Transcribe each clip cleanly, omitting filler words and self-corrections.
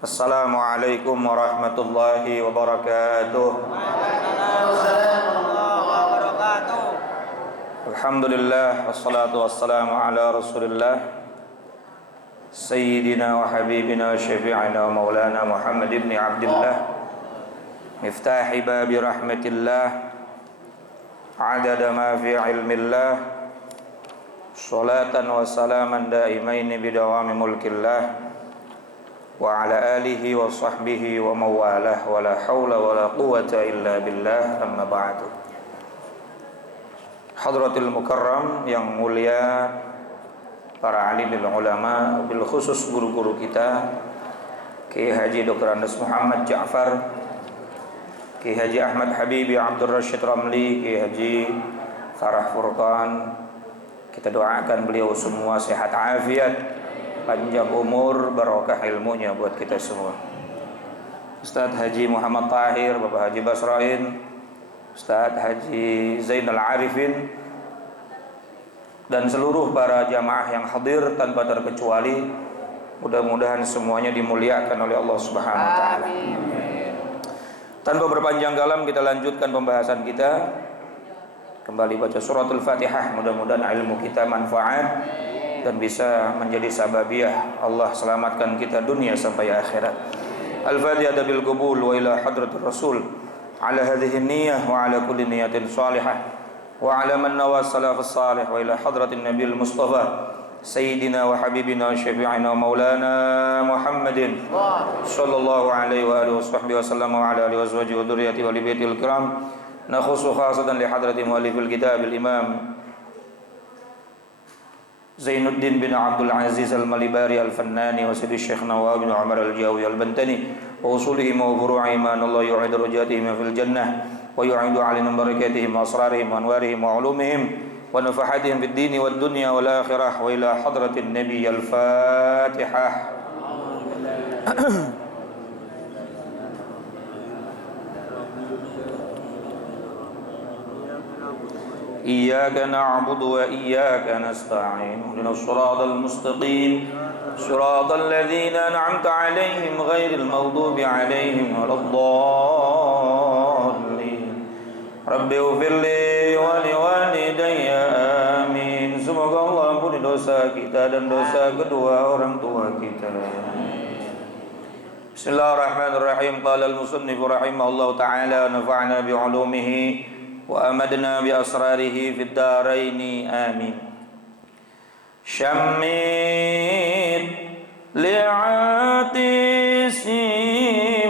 Assalamualaikum warahmatullahi wabarakatuh. Alhamdulillah wassalatu wassalamu ala Rasulillah Sayyidina wa habibina syafi'ina wa maulana Muhammad ibn Abdillah miftahi babi rahmatillah adada ma fi ilmillah salatan wa salaman daimaini bidawami mulkillah wa ala alihi wa sahbihi wa mawalah wa la hawla wa la quwata illa billah amma ba'du. Hadratul Mukarram yang mulia, para alimil ulama, bil khusus guru-guru kita Kiai Haji Dr. Andes Muhammad Ja'far, Kiai Haji Ahmad Habibi Abdul Rashid Ramli, Kiai Haji Farah Furqan, kita doakan beliau semua sehat afiat, panjang umur, barokah ilmunya buat kita semua. Ustadz Haji Muhammad Tahir, Bapak Haji Basrain, Ustadz Haji Zainal Arifin, dan seluruh para jamaah yang hadir tanpa terkecuali, mudah-mudahan semuanya dimuliakan oleh Allah Subhanahu wa taala. Tanpa berpanjang kalam, kita lanjutkan pembahasan kita. Kembali baca suratul Fatihah, mudah-mudahan ilmu kita manfaat dan bisa menjadi sababiyah Allah selamatkan kita dunia sampai akhirat. Al-Fatihah bil qabul wa ila hadratir Rasul ala hadhihi niyyah wa ala kulli niyatin salihah wa ala man nawa salafus salih wa ila hadratin nabiyil mustafa sayyidina wa habibina syafi'ina wa maulana Muhammadin sallallahu alaihi wa alihi wa sallam wa ala alihi wa azwajihi wa dzurriyyatihi wa li baitil kiram nakhussu khasatan li hadrati muallifil kitab al-imam Zainuddin bin Abdul Aziz Al-Malibari Al-Fannani wa Sidi Syekh Nawab bin Umar Al-Jawi Al-Bantani wa usulihim wa furu'ihim an Allah yu'idu rujatihim fil jannah wa yu'idu alayhim barakatihim wa asrarihim wa anwarihim wa ulumihim wa nafahatihim fid dini wad dunya wal akhirah wa ila hadratin nabiy al-Fatihah. إياك نعبد وإياك نستعين اهدنا الصراط المستقيم صراط الذين أنعمت عليهم غير المغضوب عليهم ولا الضالين رب اغفر لي ولوالدي آمين. Semoga Allah ampuni dosa kita dan dosa kedua orang tua kita. Bismillahirrahmanirrahim. Qala al-musannif rahimahullahu ta'ala wa nafa'na bi'ulumihi wa amadna bi asrarihi fid daraini amin. Syammit li'atisi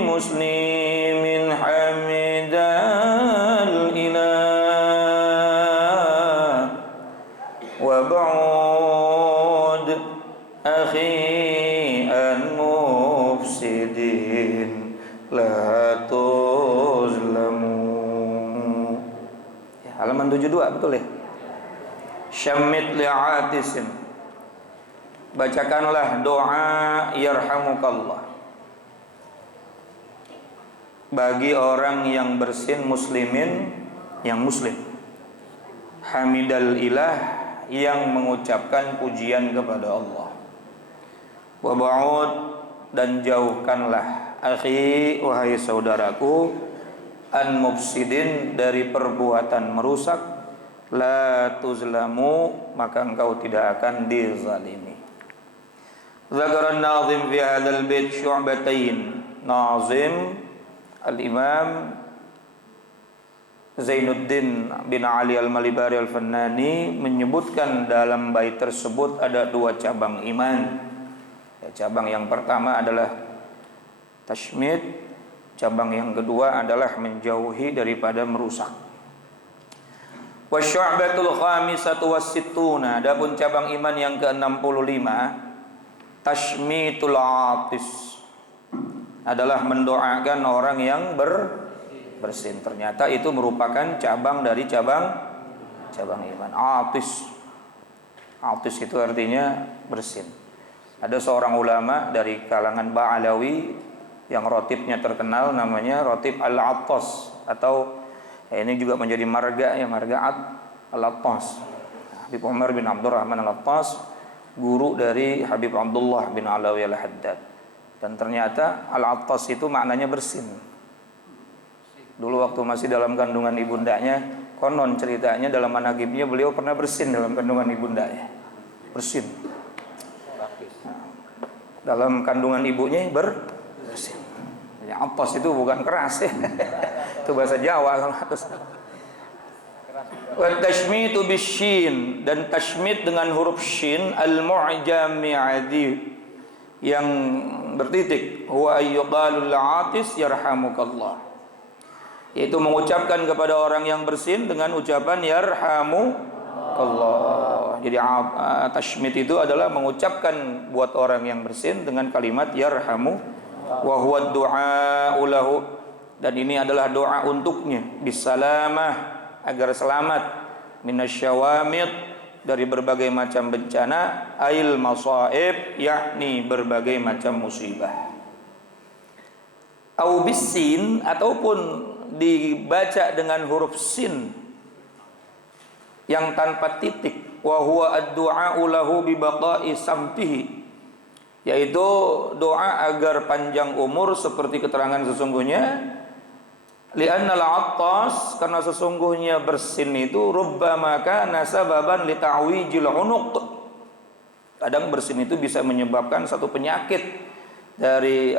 muslimin hamidal ilah wa ba'ud akhi an mufsidin la tuzlamu. Halaman 72, betul ya? Syammit li'atisin, bacakanlah doa yarhamukallah bagi orang yang bersin muslimin, yang muslim, hamidal ilah, yang mengucapkan pujian kepada Allah, wa ba'ud, dan jauhkanlah akhi, wahai saudaraku, an mufsidin, dari perbuatan merusak, la tuzlamu, maka engkau tidak akan dizalimi. Zakaran nazim fi hadzal bait syu'batain. Nazim al-imam Zainuddin bin Ali Al-Malibari Al-Fannani menyebutkan dalam bait tersebut ada dua cabang iman. Cabang yang pertama adalah tashmid, cabang yang kedua adalah menjauhi daripada merusak. Wasyu'batul khamisatu wassittuna, adapun cabang iman yang ke-65, tashmitul atis, adalah mendoakan orang yang bersin. Ternyata itu merupakan cabang dari cabang iman. Atis itu artinya bersin. Ada seorang ulama dari kalangan Ba'alawi yang rotibnya terkenal, namanya Rotib Al-Attas, atau ini juga menjadi marga, ya, marga Al-Attas. Habib Umar bin Abdurrahman Al-Attas, guru dari Habib Abdullah bin Alawi Al-Haddad. Dan ternyata al-attas itu maknanya bersin. Dulu waktu masih dalam kandungan ibundanya, konon ceritanya dalam manaqibnya beliau pernah bersin dalam kandungan ibundanya. Bersin. Dalam kandungan ibunya bersin. Yang attas itu bukan keras ya. Itu bahasa Jawa kalau atas. Wa tashmitu bisyin, dan tashmit dengan huruf shin al-mu'jami adi yang bertitik, huwa ayyuqalul atis yarhamukallah, yaitu mengucapkan kepada orang yang bersin dengan ucapan yarhamukallah. Jadi tashmit itu adalah mengucapkan buat orang yang bersin dengan kalimat yarhamu, wa huwa du'a lahu, dan ini adalah doa untuknya, bisalamah, agar selamat, minasyawamit, dari berbagai macam bencana, ail masaib, yakni berbagai macam musibah. Au bisin, ataupun dibaca dengan huruf sin yang tanpa titik, wa huwa ad-du'a lahu bi baqa'i samtihi, yaitu doa agar panjang umur seperti keterangan sesungguhnya. Li'anna al-attas, karena sesungguhnya bersin itu rubbama kana sababan li ta'wijil unuq. Kadang bersin itu bisa menyebabkan satu penyakit dari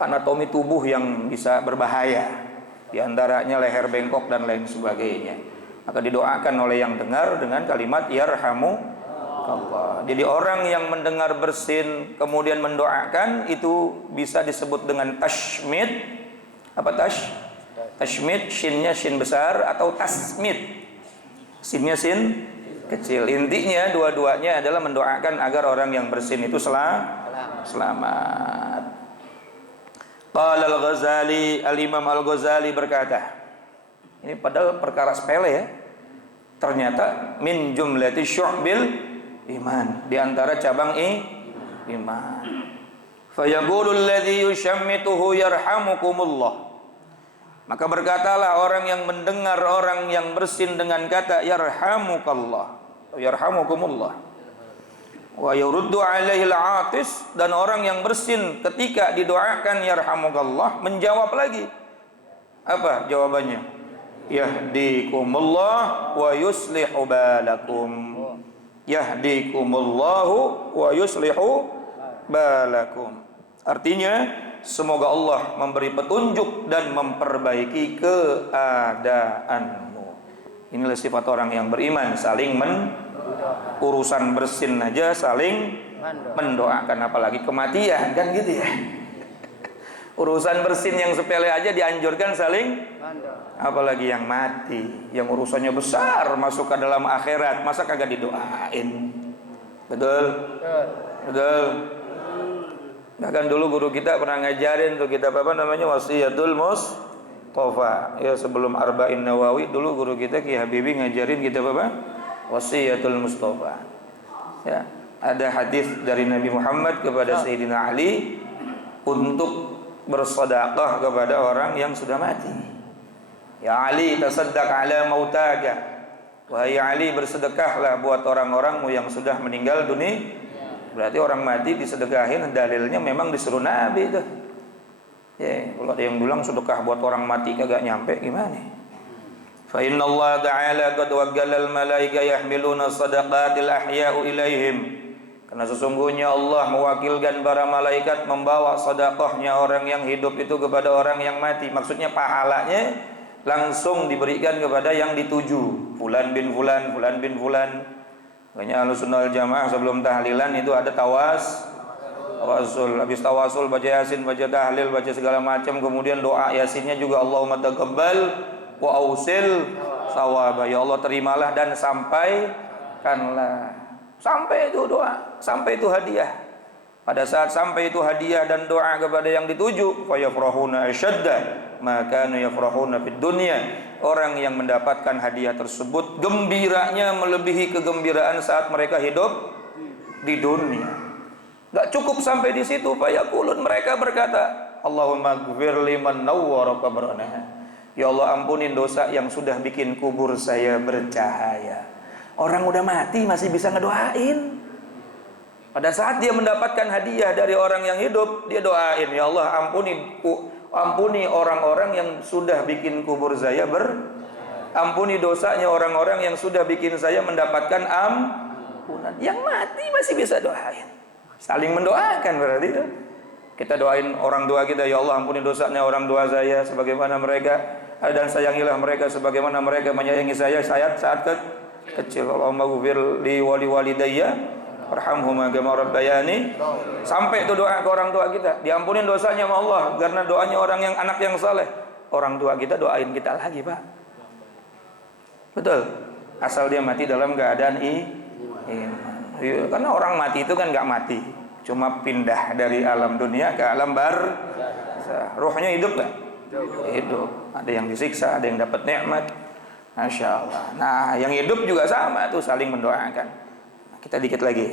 anatomi tubuh yang bisa berbahaya. Di antaranya leher bengkok dan lain sebagainya. Maka didoakan oleh yang dengar dengan kalimat yarhamukallah. Jadi orang yang mendengar bersin kemudian mendoakan itu bisa disebut dengan tashmid. Apa tashmid? Shinnya shin besar atau tasmid, sinnya sin kecil. Intinya dua-duanya adalah mendoakan agar orang yang bersin itu selamat. Qala al-Ghazali, al-Imam al-Ghazali berkata, ini padahal perkara sepele ya, ternyata min jumlati syu'bil iman, di antara cabang iman. Fayaqulu alladhi yushammituhu yarhamukumullah, maka berkatalah orang yang mendengar orang yang bersin dengan kata yarhamukallah, yarhamukumullah, wa yuruddu alaihi al-atis, dan orang yang bersin ketika didoakan yarhamukallah menjawab lagi. Apa jawabannya? Yahdikumullah wa yuslihu balakum. Yahdikumullahu wa yuslihu balakum. Artinya semoga Allah memberi petunjuk dan memperbaiki keadaanmu. Inilah sifat orang yang beriman, saling urusan bersin aja saling mendoakan, apalagi kematian kan gitu ya. Urusan bersin yang sepele aja dianjurkan saling, apalagi yang mati, yang urusannya besar masuk ke dalam akhirat, masa kagak didoain? Betul? Betul. Bahkan dulu guru kita pernah ngajarin tuh kitab Wasiyatul Mustafa. Ya sebelum Arba'in Nawawi dulu guru kita Ki Habibie ngajarin kitab Wasiyatul Mustafa. Ya, ada hadis dari Nabi Muhammad kepada Sayyidina Ali untuk bersedekah kepada orang yang sudah mati. Ya Ali, tasaddaq ala mautaga. Wahai Ali, bersedekahlah buat orang-orangmu yang sudah meninggal dunia. Berarti orang mati disedekahin, dalilnya memang disuruh Nabi itu. Ya, kalau ada yang bilang sedekah buat orang mati kagak nyampe gimana? Fa inna Allah ta'ala qad waggala al-malaika yahmiluna sadaqatil ahya'u ilaihim. Karena sesungguhnya Allah mewakilkan para malaikat membawa sedekahnya orang yang hidup itu kepada orang yang mati. Maksudnya pahalanya langsung diberikan kepada yang dituju. Fulan bin fulan, fulan bin fulan. Makanya Ahlussunnah wal Jamaah sebelum tahlilan itu ada tawasul. Habis tawasul baca yasin, baca tahlil, baca segala macam, kemudian doa yasinnya juga Allahumma taqabbal wa ausil sawaba. Ya Allah terimalah dan sampaikanlah. Sampai itu doa, sampai itu hadiah. Pada saat sampai itu hadiah dan doa kepada yang dituju, fa yafrahuna asyadda ma kanu yafrahuna fid dunya. Orang yang mendapatkan hadiah tersebut gembiranya melebihi kegembiraan saat mereka hidup di dunia. Gak cukup sampai di situ, fayaqulun, mereka berkata, Allahumma ighfir liman nawwara qabrana. Ya Allah, ampunin dosa yang sudah bikin kubur saya bercahaya. Orang udah mati masih bisa ngedoain. Pada saat dia mendapatkan hadiah dari orang yang hidup, dia doain, ya Allah ampuni orang-orang yang sudah bikin kubur saya ampuni dosanya orang-orang yang sudah bikin saya mendapatkan ampunan. Yang mati masih bisa doain. Saling mendoakan berarti itu. Kita doain orang tua kita, ya Allah ampuni dosanya orang tua saya sebagaimana mereka, dan sayangilah mereka sebagaimana mereka menyayangi saya saat kecil. Allahumma ghfir li wa li walidayya warhamhuma kama rabbayani. Sampai itu doa ke orang tua kita, diampunin dosanya sama Allah karena doanya orang yang anak yang saleh. Orang tua kita doain kita lagi, Pak. Betul. Asal dia mati dalam keadaan iman. Karena orang mati itu kan nggak mati, cuma pindah dari alam dunia ke alam barzah. Ruhnya hidup nggak? Hidup. Ada yang disiksa, ada yang dapat nikmat. Masya Allah. Nah, yang hidup juga sama tuh, saling mendoakan. Kita dikit lagi.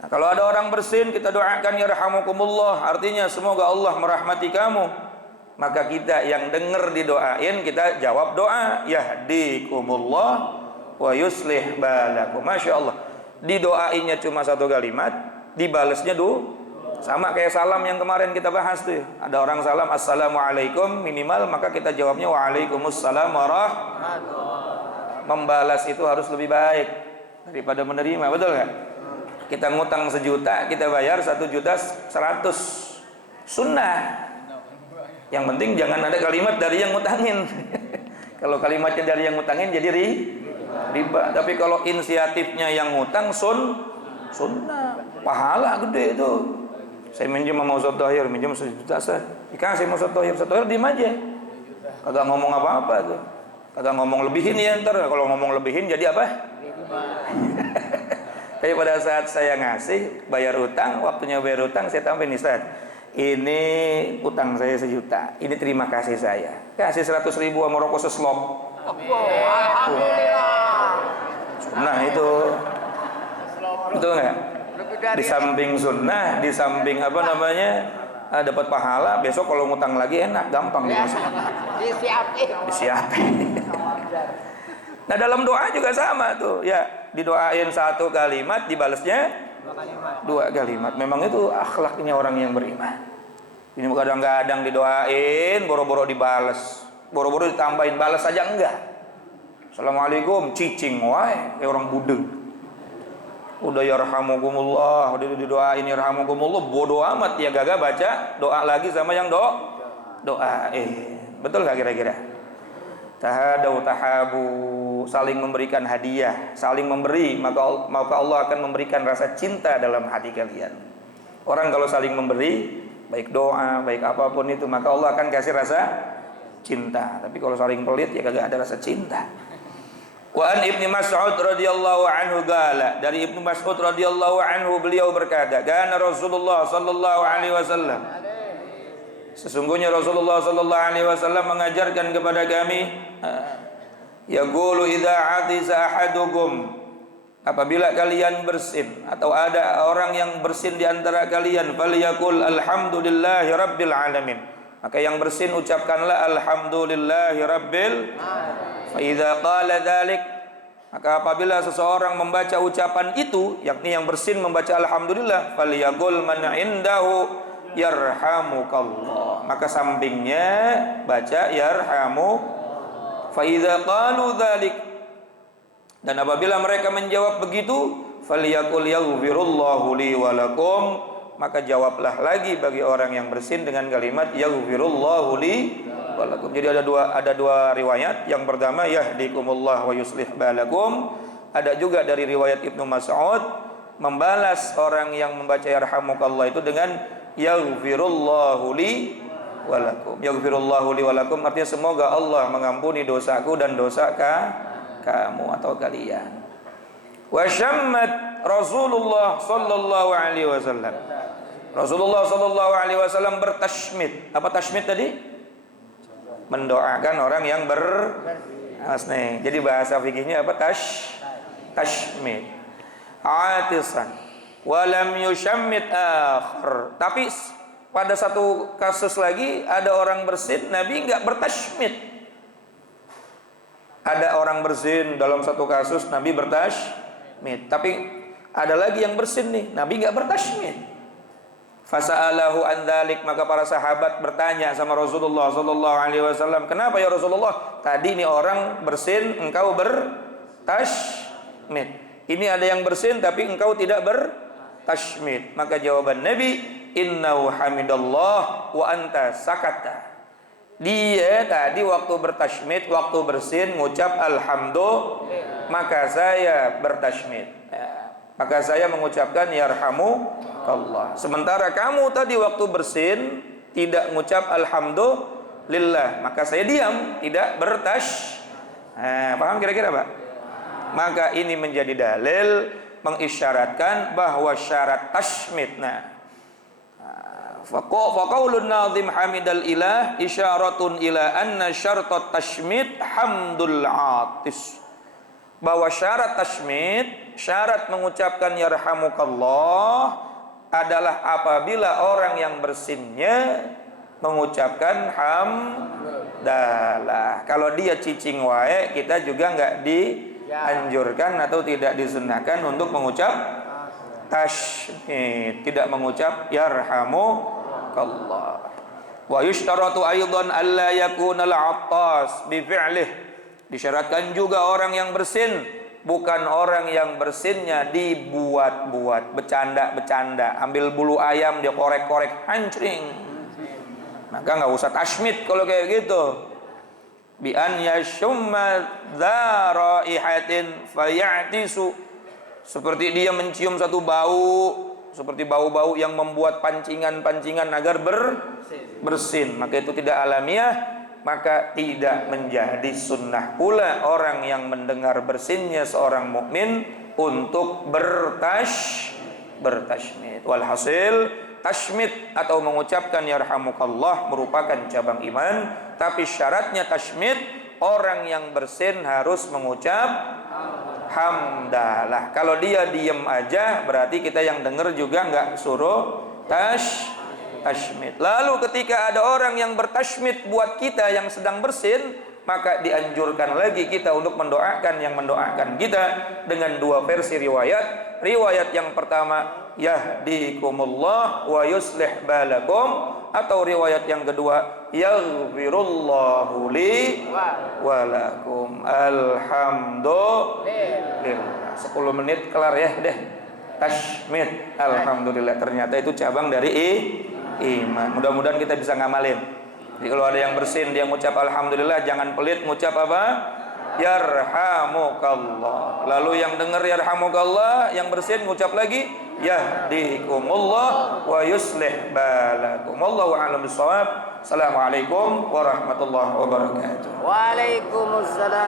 Nah, kalau ada orang bersin, kita doakan yarhamukumullah, artinya semoga Allah merahmati kamu. Maka kita yang dengar didoain, kita jawab doa, yahdikumullah wa yuslih balakum. Masya Allah. Didoainnya cuma satu kalimat, dibalasnya sama kayak salam yang kemarin kita bahas tuh. Ada orang salam assalamualaikum minimal, maka kita jawabnya waalaikumsalam warahmatullahi. Membalas itu harus lebih baik daripada menerima, betul nggak? Kita ngutang 1 juta, kita bayar 1.100.000. Sunnah. Yang penting jangan ada kalimat dari yang ngutangin. Kalau kalimatnya dari yang ngutangin jadi riba. Tapi kalau inisiatifnya yang ngutang sunnah, pahala gede itu. Saya minjem sama Ustaz Tahir, minjem 1 juta saya. Dikasih sama Ustaz Tahir diem aja. Kagak ngomong apa-apa tuh. Kagak ngomong lebihin ya ntar. Kalau ngomong lebihin jadi apa? Tapi pada saat saya ngasih bayar utang, waktunya bayar utang saya tambahin, Ustaz, ini utang saya 1 juta, ini terima kasih saya, kasih 100.000 sama rokok seslop. Alhamdulillah. Sunnah itu, betul nggak? Di samping sunnah, di samping dapat pahala, besok kalau ngutang lagi enak, gampang disiapin. Nah dalam doa juga sama tuh, ya didoain 1 kalimat, dibalasnya 2 kalimat. Memang itu akhlaknya orang yang beriman. Ini kadang-kadang didoain, boro-boro dibales, boro-boro ditambahin, balas saja enggak. Assalamualaikum, cicing, wae, kayak orang budeg. Udah yarhamukumullah, udah didoain yarhamukumullah, bodoh amat ya, gagah baca doa lagi sama yang doa. Betul gak kira-kira? Tahadau tahabu, saling memberikan hadiah, saling memberi, maka Allah akan memberikan rasa cinta dalam hati kalian. Orang kalau saling memberi, baik doa, baik apapun itu, maka Allah akan kasih rasa cinta. Tapi kalau saling pelit ya kagak ada rasa cinta. Wa an Ibnu Mas'ud radhiyallahu anhu qala, dari Ibnu Mas'ud radhiyallahu anhu beliau berkata, kana Rasulullah sallallahu alaihi wasallam, sesungguhnya Rasulullah sallallahu alaihi wasallam mengajarkan kepada kami, yaqulu idza atisa ahadukum, apabila kalian bersin atau ada orang yang bersin di antara kalian, falyaqul alhamdulillahi rabbil alamin, maka yang bersin ucapkanlah alhamdulillahi rabbil alamin. Fa idza qala dzalik, maka apabila seseorang membaca ucapan itu, yakni yang bersin membaca alhamdulillah, falyaqul man indahu yarhamukallah, maka sampingnya baca yarhamu. Fa idza qalu dzalik, dan apabila mereka menjawab begitu, falyaqul yaghfirullahu li wa lakum, maka jawablah lagi bagi orang yang bersin dengan kalimat yaghfirullahu li wa lakum. Jadi ada dua riwayat. Yang pertama yahdikumullah wa yuslih balakum. Ada juga dari riwayat Ibnu Mas'ud membalas orang yang membaca yarhamukallah itu dengan yaghfirullahu li wa lakum. Yaghfirullahu li wa lakum artinya semoga Allah mengampuni dosaku dan dosa kamu atau kalian. Wa syammat Rasulullah sallallahu alaihi wasallam. Rasulullah sallallahu alaihi wasallam bertashmid. Apa tashmid tadi? Mendoakan orang yang berasne. Jadi bahasa fikihnya apa? Tashmid. Atisan wa lam yushammid akhar. Tapi pada satu kasus lagi ada orang bersin, Nabi enggak bertashmid. Ada orang bersin dalam satu kasus, Nabi bertashmid. Tapi Ada lagi yang bersin nih, Nabi nggak bertashmid. Fasa'alahu an dzalik, maka para sahabat bertanya sama Rasulullah sallallahu alaihi wasallam, "Kenapa ya Rasulullah? Tadi nih orang bersin, engkau bertashmid. Ini ada yang bersin tapi engkau tidak bertashmid." Maka jawaban Nabi, "Innahu hamidallah wa anta sakata." Dia tadi waktu bertashmid, waktu bersin ngucap alhamdulillah, maka saya bertashmid. Maka saya mengucapkan yarhamukallah. Sementara kamu tadi waktu bersin tidak mengucap alhamdulillah, maka saya diam, tidak bertash. Paham kira-kira, Pak? Maka ini menjadi dalil mengisyaratkan bahwa syarat tashmid. Faqaulun nazim hamidal ilah isyaratun ila anna syartat tashmid hamdul atis. Bahwa syarat tashmid, syarat mengucapkan yarhamukallah adalah apabila orang yang bersinnya mengucapkan hamdalah. Kalau dia cicing wae, kita juga nggak dianjurkan atau tidak disunnahkan untuk mengucap tashmid, tidak mengucap yarhamukallah. Wa yushtaratu aidan alla yakuna al-attas bi fi'lihi. Disyaratkan juga orang yang bersin bukan orang yang bersinnya dibuat-buat, bercanda-bercanda, ambil bulu ayam dia korek-korek hancring. Maka nggak usah tashmid kalau kayak gitu. Bi an yashumma dzaraihatin fayatisu, seperti dia mencium satu bau, seperti bau-bau yang membuat pancingan-pancingan agar bersin, maka itu tidak alamiah. Maka tidak menjadi sunnah pula orang yang mendengar bersinnya seorang mukmin untuk bertashmid. Walhasil, tashmid atau mengucapkan yarhamukallah merupakan cabang iman, tapi syaratnya tashmid, orang yang bersin harus mengucap hamdalah. Kalau dia diem aja, berarti kita yang dengar juga nggak suruh tashmid. Lalu ketika ada orang yang bertashmid buat kita yang sedang bersin, maka dianjurkan lagi kita untuk mendoakan yang mendoakan kita dengan dua versi riwayat. Riwayat yang pertama, yahdikumullah wa yuslih balakum, atau riwayat yang kedua, yaghfirullahu li wa lakum. Alhamdulillah. 10 menit kelar ya deh. Tashmid, alhamdulillah. Ternyata itu cabang dari iman. Mudah-mudahan kita bisa ngamalin. Jadi kalau ada yang bersin dia mengucap alhamdulillah, jangan pelit mengucap apa? Yarhamukallah. Lalu yang dengar yarhamukallah, yang bersin mengucap lagi yahdikumullah wa yuslih balakum. Wallahu a'lam bishawab. Assalamualaikum warahmatullahi wabarakatuh. Waalaikumsalam.